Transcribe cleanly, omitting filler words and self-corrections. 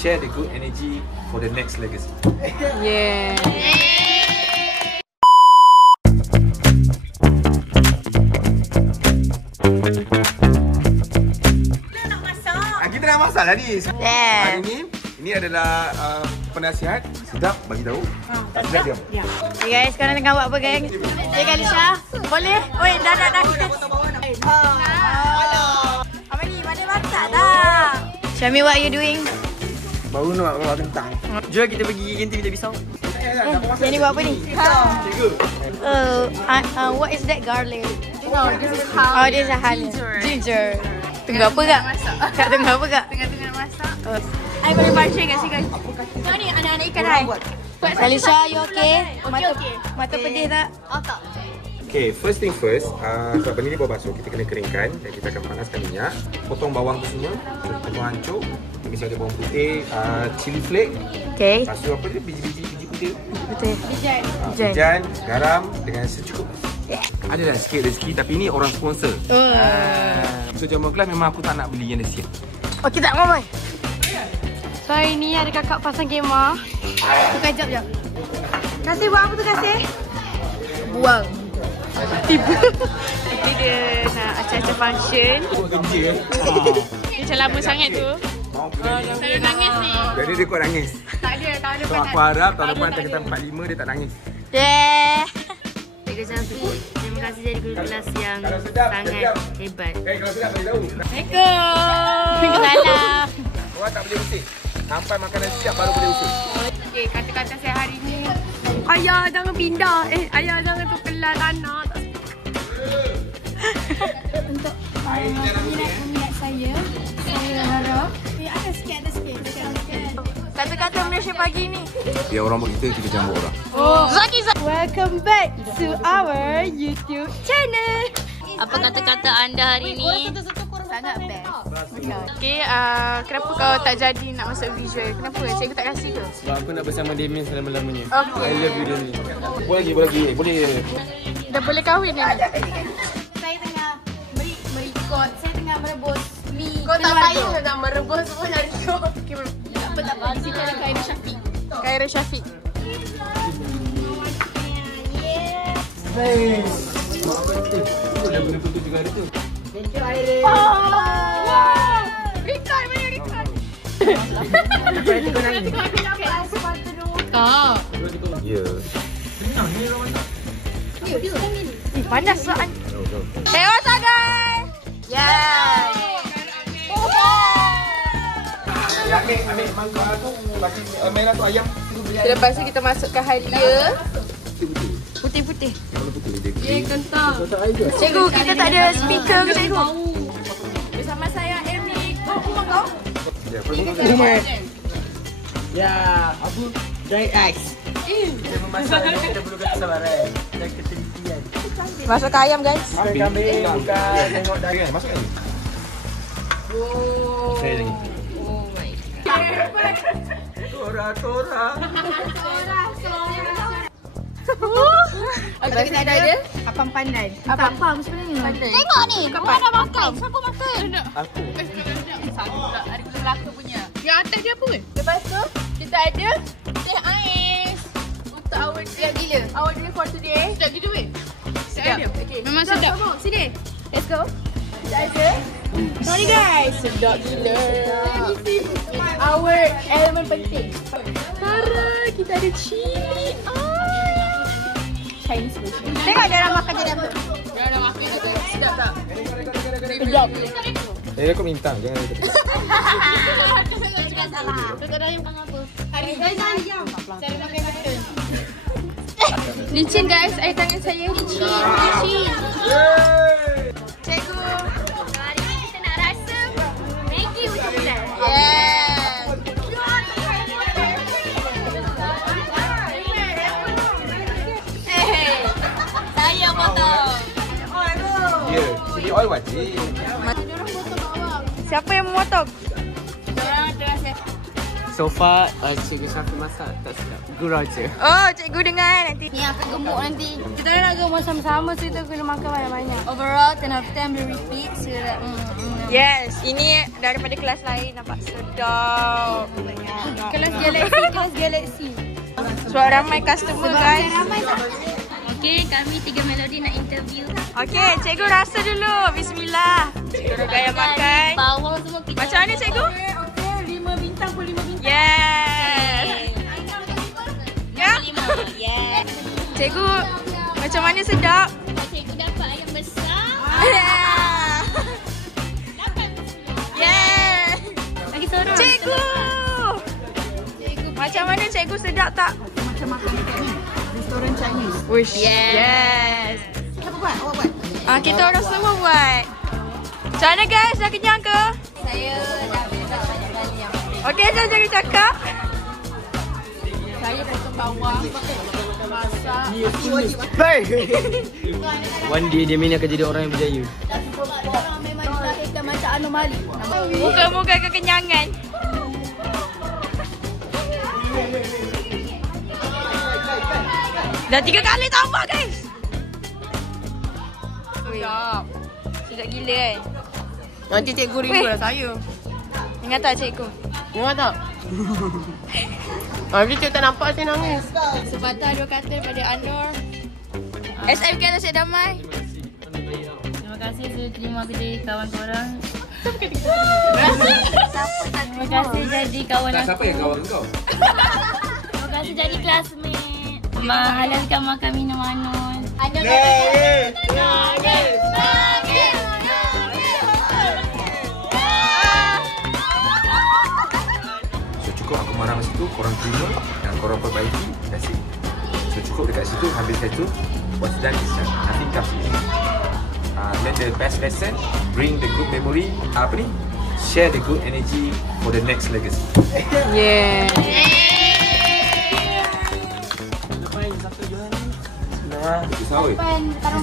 share the good energy for the next legacy. Yeah. Kita nak masak lah ni. Yeah. Hari ini adalah penasihat. Sedap bagi tahu. Tak sedap diam. Okay guys, sekarang tengah buat apa geng? Cik Alisha, boleh? Oi, dah. Apa ni? Mana masak dah? Syami, what are you doing? Baru nak bawa kentang. Jom kita pergi kantin minta pisau. Yang ni buat apa ni? What is that garlic? No, this is how. Oh, this is ginger. Tengah apa kak? Kak tengah apa kak? Tengah masak. I boleh baca kat sini guys. Macam ni anak-anak ikan hai. Alisha, you okay? Okay. Mata pedih tak? Oh tak. Okay, first thing first, sebab benda ni baru basuh, kita kena keringkan dan kita akan panaskan minyak. Potong bawang tu semua, potong hancur. Mesti ada bawang putih, chili flake. Okay. Lepas tu apa dia? Biji putih. Betul. Bijan, garam dengan secukup. Adalah sikit rezeki tapi ini orang sponsor. So jamuan kelas memang aku tak nak beli yang dah siap. Okey tak Mamai? So hari ni ada kakak pasang gamer. Tukar jap. Kasih buat apa tu kasih? Buang. Tiba. Nanti dia nak acah-acah function. Kerja Dia macam lama sangat tu. Saya nangis ni. Jadi dia kuat nangis. Tak ada So aku harap tahun depan kita 45 dia tak nangis. Yeah. Cikgu Syafiq, terima kasih jadi guru kelas yang sangat hebat. Kalau sedap bagi tahu. Assalamualaikum. Salam. Orang tak boleh usik. Sampai makanan siap baru boleh usik. Okay, kata-kata saya hari ni, ayah jangan pindah. Ayah jangan tukar tanah. Untuk minat saya harap ada sikit. Kata-kata Malaysia pagi ni. Biar orang buat kita jambut orang. Zaki. Welcome back to our YouTube channel. Apa kata-kata anda hari ni? Sangat best. Okay, kenapa kau tak jadi nak masuk visual? Kenapa? Cikgu tak kasih ke? Sebab aku nak bersama Damien selama-lamanya. Okay. I love you Damien. Boleh lagi. Boleh. Dah boleh kahwin ni? Saya tengah merekod. Saya tengah merebus mi. Kau tak payah nak merebus semua nak rekod. Tak apa. Di sini ada Khairul Syafiq. Khairul Syafiq. Dah benda putus juga hari tu. Record, mana record? Ya. Panas soal. Hey, what's up guys? Yeah. Ambil mangkuk tu, bagi merah tu ayam. Lepas tu kita masukkan halia. Putih-putih. Ya, kentang. Cikgu, kita tak ada speaker ke cikgu? Bersama saya Amy. Kau? Ya, apa? Dry ice. Kita memasak ni kita perlukan kesabaran dan ketelitian. Masukkan ayam guys. Kambing bukan tengok daging. Masukkan ni. Oh. Saya lagi. Oh my. Tora. Lepas kita ada apam pandan. Apam sebenarnya. Tengok ni. Mana makan? Siapa makan? Aku. Satu pula. Ada gula melaka punya. Yang atas dia apa? Lepas tu, kita ada teh ais. Untuk our drink. Gila. Our drink for today. Sedap gila weh. Sedap. Okay. Memang sedap. Sini. Let's go. Kita ada. Sorry guys. Sedap gila. Our elemen penting. Tara, kita ada chili. Chinese version. Tengok dia orang makan jadi apa. Dia ada makan tu. Sedap tak? Sedap. Aku minta jangan itu. Kita ada ayam apa? Hari ayam. Cara makan betul. Licin guys, air tangan saya licin. Cikgu. Hari ni kita nak rasa Maggi macam mana? Yeah. Saya potong. Ya, chili oil wajib. Siapa yang memotong? So far, Cikgu Syafiq masak tak sedap. Gurau je. Oh, cikgu dengar nanti. Ni akan gemuk nanti. Kita dah nak gemuk sama-sama, so kita kena makan banyak-banyak. Overall 10 out of 10 boleh repeat. So that Yes, ini daripada kelas lain nampak sedap. Kelas Galaxy, kelas Galaxy. Sebab ramai customer guys. Okey, kami 3 Melody nak interview. Okey, cikgu rasa dulu. Bismillah. Cikgu Rogaya makan. Bawang semua kita. Macam mana cikgu? Okey, 5 bintang pun 5 bintang. Yes. Ya? 5. Yes. Cikgu, macam mana sedap? Cikgu dapat ayam besar. Yes. Lagi seorang. Cikgu. Macam mana cikgu, sedap tak? Macam makan dekat ni. Restoran Chinese. Wish. Yes. Siapa buat? Awak buat? Kita orang semua buat. Macam mana guys? Dah kenyang ke? Saya dah banyak kali yang Okey, jangan cakap. Saya potong bawang, masak. One day dia akan jadi orang yang berjaya. Orang memang dilahirkan macam anomali. Muka-muka kekenyangan. Dah 3 kali tambah guys. Sedap. Sedap gila kan? Nanti cikgu review lah saya. Ingat tak cikgu? Ingat tak? Habis cikgu tak nampak saya nangis. Sepatah 2 kata daripada Anur. SMK Nasib Damai. Terima kasih sudah terima jadi kawan korang. Terima kasih jadi kawan aku. Siapa yang kawan kau? Terima kasih jadi classmate. Halalkan makan minum Anur. So cukup aku marah masa tu, korang terima dan korang perbaiki, that's it. So cukup dekat situ, habiskan tu. What's done is done. Nothing comes easy. Learn the best lesson, bring the good memory, share the good energy for the next legacy. Yeah. Lepas satu Johan ni. Senang lah. Itu sahaja. Taruh